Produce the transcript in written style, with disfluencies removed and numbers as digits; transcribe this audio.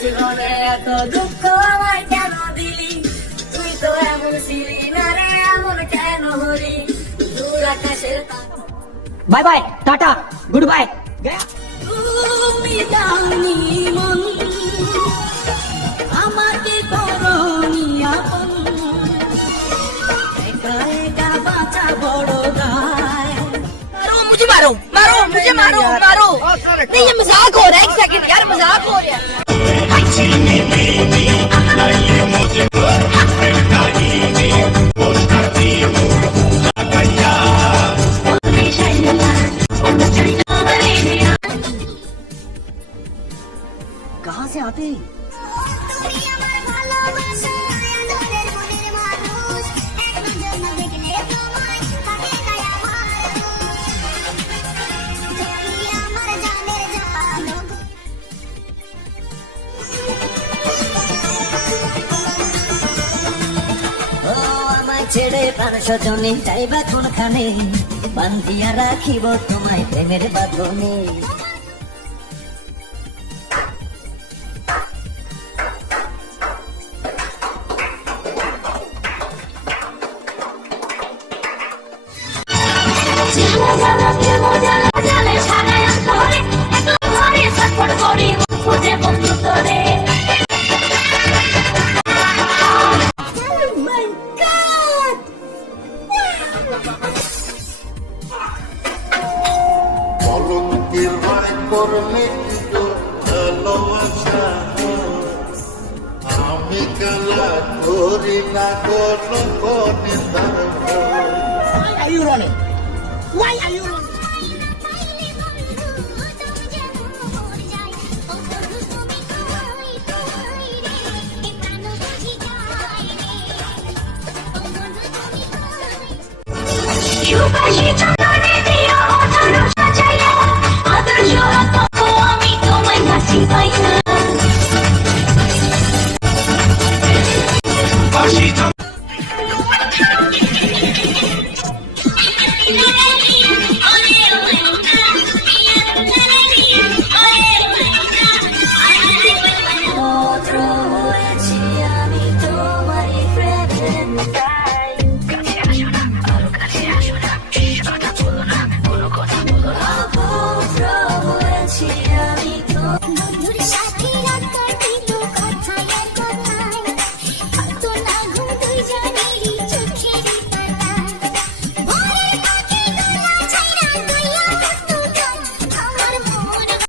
জীবনে এত দুঃখ আমায় কেন দিলি, তুই তো এমন ছিলি না রে, এমন কেন হলি, দূর আকাশের bye bye, tata, good bye. তুমি দাওনি মন, আমাকে করনি আপন, একা একা বাঁচা বড় দায়। मुझे मारो मारो मुझे मारो मारो। नहीं ये मजाक हो रहा है, एक सेकंड यार मजाक हो रहा है। कहाँ से आते हैं? ছেড়ে প্রাণ স্বজনে যাইবা কোনখানে, বান্ধিয়া রাখিব তোমায় প্রেমের বাঁধনে। আমি কালা করি না কোনো নিন্দার। Why are you running? Why are you running? You